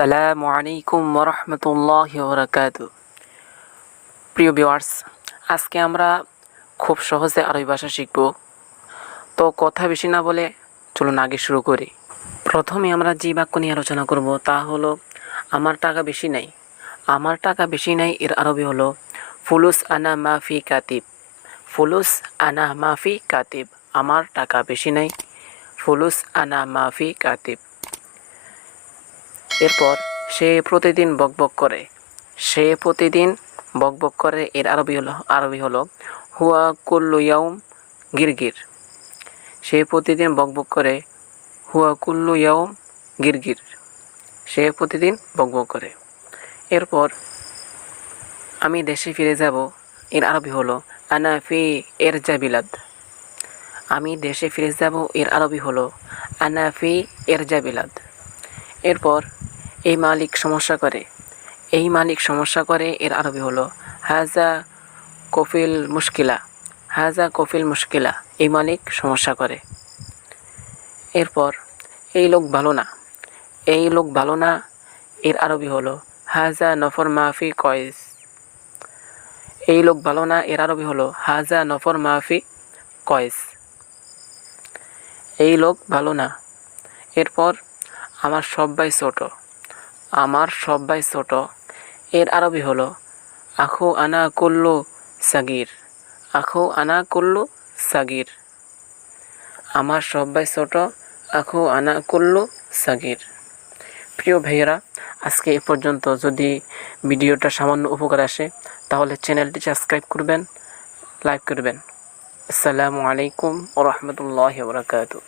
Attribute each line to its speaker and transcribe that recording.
Speaker 1: সালামু আলাইকুম ওরহমতুল্লাহ বরকাত প্রিয় ভিওয়ার্স আজকে আমরা খুব সহজে আরবি ভাষা শিখব। তো কথা বেশি না বলে চলুন আগে শুরু করি। প্রথমে আমরা যে বাক্য নিয়ে আলোচনা করব তা হলো, আমার টাকা বেশি নাই। আমার টাকা বেশি নাই এর আরবি হলো, ফুলুস আনা মাফি কাতিব। ফুলুস আনা মাফি কাতিব। আমার টাকা বেশি নাই। ফুলুস আনা মাফি কাতিব। এরপর সে প্রতিদিন বকবক করে। সে প্রতিদিন বকবক করে এর আরবি হলো আরবি হলো, হুয়া কুল্লু ইয়াউম গিরগির। সে প্রতিদিন বকবক করে, হুয়া কুল্লু ইয়াউম গিরগির। সে প্রতিদিন বকবক করে। এরপর আমি দেশে ফিরে যাব, এর আরবি হলো, আনা ফি এর জাবিলাদ আমি দেশে ফিরে যাব, এর আরবি হলো, আনা ফি এর জাবিলাদ এরপর এই মালিক সমস্যা করে। এই মালিক সমস্যা করে, এর আরবি হলো, হাজা কফিল মুশকিলা, হাজা কফিল মুশকিলা, এই মালিক সমস্যা করে। এরপর, এই লোক ভালো না। এই লোক ভালো না। এর আরবি হলো, হাজা নফর মাহফি কয়েস। এই লোক ভালো না। এর আরবি হলো, হাজা নফর মাহফি কয়েস। এই লোক ভালো না। এরপর, আমার সবাই ছোট। আমার সবাই ছোট। এর আরবি হলো, আখু আনা কুল্লু সাগির, আখু আনা কুল্লু সাগির। আমার সবাই ছোট, আখু আনা কুল্লু সাগির। প্রিয় ভাইয়েরা, আজকে এ পর্যন্ত যদি ভিডিওটা সামান্য উপকার আসে, তাহলে চ্যানেলটি সাবস্ক্রাইব করবেন, লাইক করবেন। আসসালামু আলাইকুম ও রহমতুল্লাহ বরকাতু